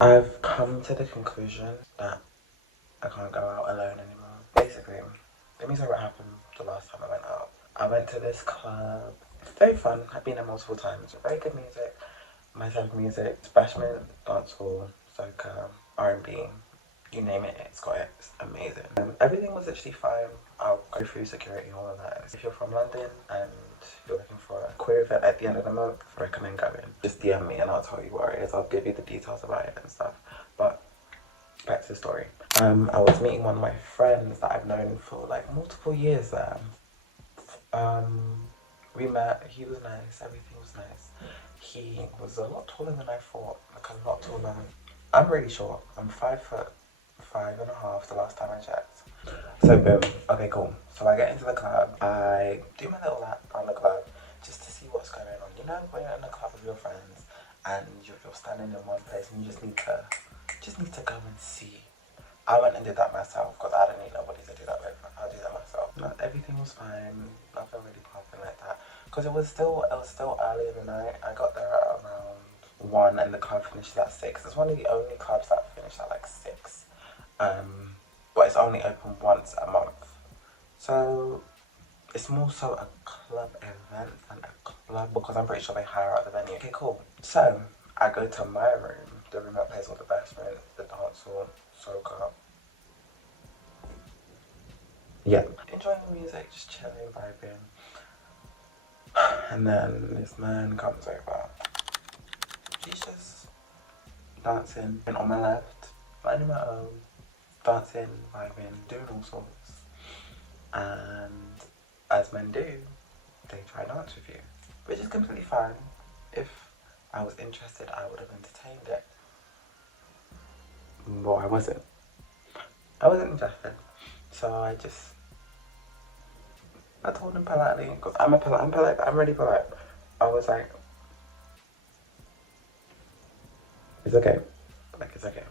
I've come to the conclusion that I can't go out alone anymore. Basically, let me tell you what happened the last time I went out. I went to this club. It's very fun. I've been there multiple times. Very good music. My type of music. Bashment, dancehall, soca, R&B. You name it, it's got it. It's amazing. Everything was actually fine. I'll go through security, all of that. If you're from London and you're looking for a queer event at the end of the month, I recommend going. Just DM me and I'll tell you where it is. I'll give you the details about it and stuff. But back to the story. I was meeting one of my friends that I've known for like multiple years there. We met, he was nice, everything was nice. He was a lot taller than I thought, like a lot taller. I'm really short. I'm 5'5.5" the last time I checked. So boom, okay cool. So I get into the club, I do my little lap around the club just to see what's going on. You know when you're in the club with your friends and you're standing in one place and you just need to go and see. I went and did that myself because I don't need nobody to do that with. I'll do that myself. No, everything was fine. Nothing really popping like that. Because it was still early in the night. I got there at around 1 and the club finished at 6. It's one of the only clubs that finished at like 6. But it's only open once a month. So it's more so a club event than a club because I'm pretty sure they hire out the venue. Okay, cool. So I go to my room, the room that plays all the bashment, the dancehall, soca. Yeah, enjoying the music, just chilling, vibing. And then this man comes over. He's just dancing and on my left, minding my own, dancing, vibing, doing all sorts. And as men do, they try to dance with you, which is completely fine. If I was interested, I would have entertained it. But I wasn't. I wasn't interested. So I told him politely, because I'm polite, I'm really polite. I was like, it's okay. Like, it's okay.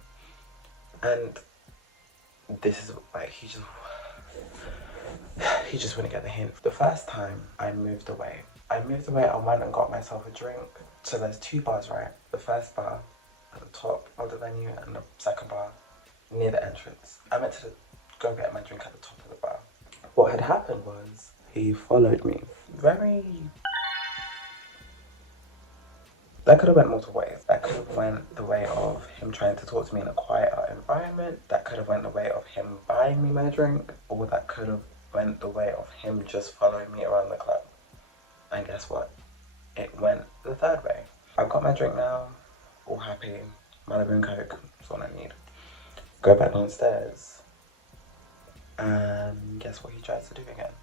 And this is like, he just wouldn't get the hint. The first time I moved away, I went and got myself a drink. So there's 2 bars, right? The first bar at the top of the venue and the second bar near the entrance. I went to go get my drink at the top of the bar. What had happened was he followed me. That could have went multiple ways. That could have went the way of him trying to talk to me in a quieter environment. That could have went the way of him buying me my drink. Or that could have went the way of him just following me around the club. And guess what? It went the third way. I've got my drink now, all happy. Malibu and Coke, that's all I need. Go back downstairs. And guess what he tries to do again?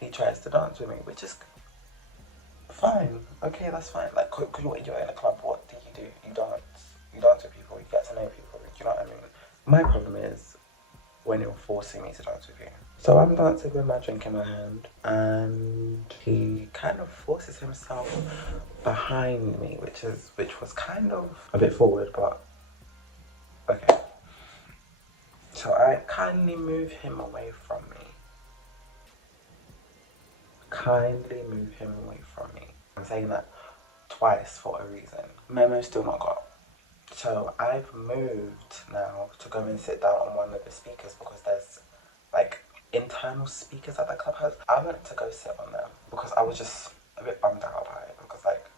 He tries to dance with me, which is fine. Okay, that's fine. Like, because you're in a club, what do? You dance. You dance with people, you get to know people, you know what I mean? My problem is when you're forcing me to dance with you. So I'm dancing with my drink in my hand, and he kind of forces himself behind me, which was kind of a bit forward, but okay. So I kindly move him away from me. Kindly move him away from me. I'm saying that twice for a reason. Memo still not got. So I've moved now to go and sit down on one of the speakers because there's like internal speakers at the clubhouse. I went to go sit on them because I was just a bit bummed out by it because like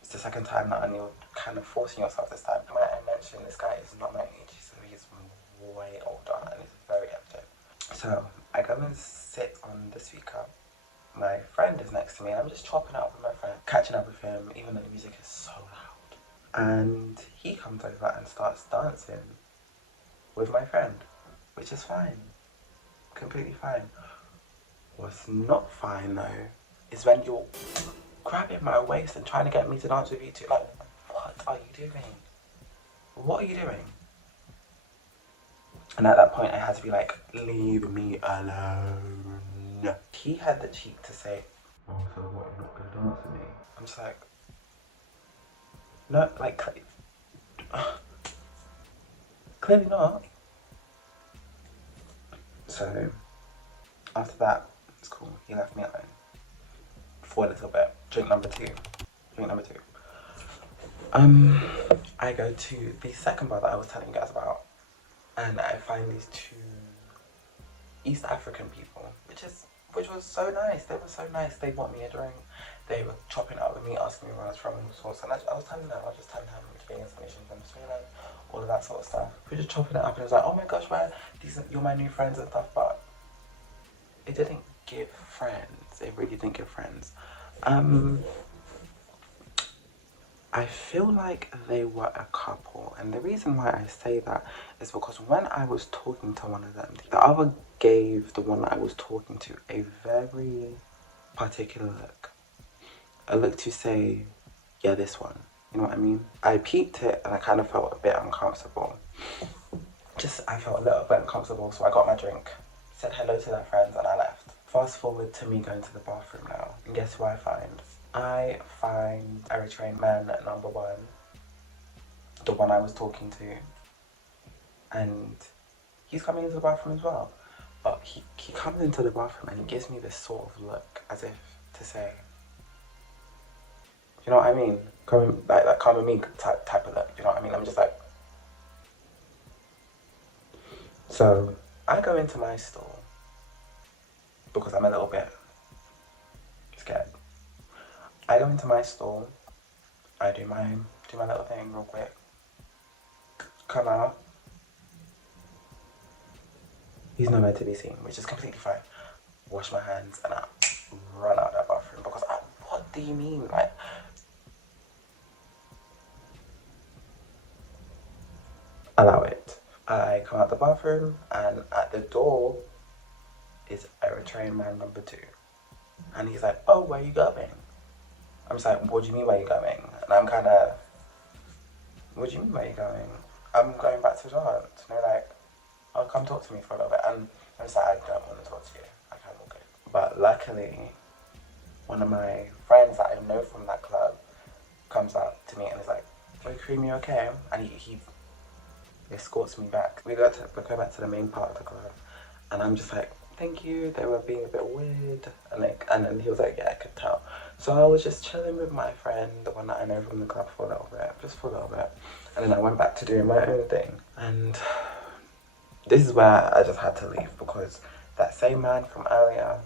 it's the second time now and you're kind of forcing yourself this time. When I mentioned this guy is not my age, so he's way older and he's very active. So I go and sit on the speaker. My friend is next to me and I'm just chopping up with my friend, catching up with him even though the music is so loud. And he comes over and starts dancing with my friend, which is fine, completely fine. What's not fine though is when you're grabbing my waist and trying to get me to dance with you too. Like, what are you doing? What are you doing? And at that point I had to be like, leave me alone. He had the cheek to say, oh, so what, you're not going to dance with me? I'm just like, no, like, clearly not. So, after that, it's cool. He left me alone for a little bit. Drink number two. I go to the second bar that I was telling you guys about, and I find these two East African people, which was so nice. They were so nice. They bought me a drink. They were chopping it up with me, asking me where I was from and all sorts. And I was telling them, I was just telling them to being Indonesian from Venezuela, all of that sort of stuff. We were just chopping it up, and it was like, oh my gosh, you're my new friends and stuff. But it didn't give friends. It really didn't give friends. I feel like they were a couple, and the reason why I say that is because when I was talking to one of them, the other gave the one that I was talking to a very particular look. A look to say, yeah, this one. You know what I mean? I peeped it and I kind of felt a bit uncomfortable. I felt a little bit uncomfortable, so I got my drink, said hello to their friends, and I left. Fast forward to me going to the bathroom now, and guess who I find? I find Eritrean man at number one, the one I was talking to, and he's coming into the bathroom as well. But he comes into the bathroom and he gives me this sort of look as if to say, you know what I mean? Come with me type of look, you know what I mean? I'm just like, so I go into my stall because I'm a little bit scared. I go into my stall, I do my little thing real quick, come out. He's nowhere to be seen, which is completely fine. Wash my hands and I run out of that bathroom because what do you mean? Like, allow it. I come out the bathroom and at the door is Eritrean man number two. And he's like, oh, where are you going? I'm just like, what do you mean where you going? And I'm kind of, what do you mean where you going? I'm going back to dance. And they're like, oh, come talk to me for a little bit. And I'm just like, I don't want to talk to you. I can't walk it. But luckily, one of my friends that I know from that club comes up to me and is like, oh, Cream, you okay? And he escorts me back. We go back to the main part of the club. And I'm just like, thank you. They were being a bit weird. And then he was like, yeah, I could tell. So I was just chilling with my friend, the one that I know from the club, for a little bit. Just for a little bit. And then I went back to doing my own thing. And this is where I just had to leave because that same man from earlier,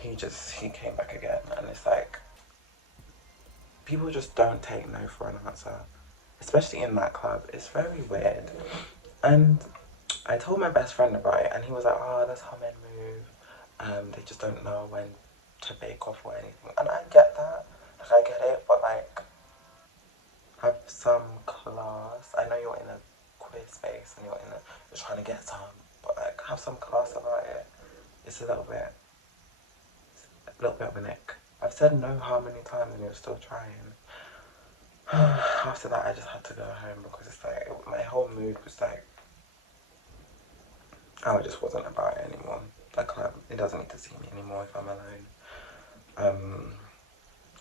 he came back again. And it's like, people just don't take no for an answer. Especially in that club. It's very weird. And I told my best friend about it and he was like, oh, that's how men move. They just don't know when to bake off or anything. And I get that. Like, I get it. But, like, have some class. I know you're in a queer space and you're trying to get some. But, like, have some class about it. It's a little bit of a nick. I've said no how many times and you're still trying. After that, I just had to go home because it's like, my whole mood was like, I just wasn't about it anymore. That club, it doesn't need to see me anymore if I'm alone.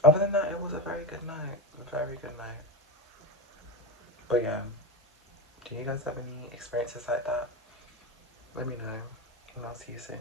Other than that, it was a very good night. A very good night. But yeah, do you guys have any experiences like that? Let me know, and I'll see you soon.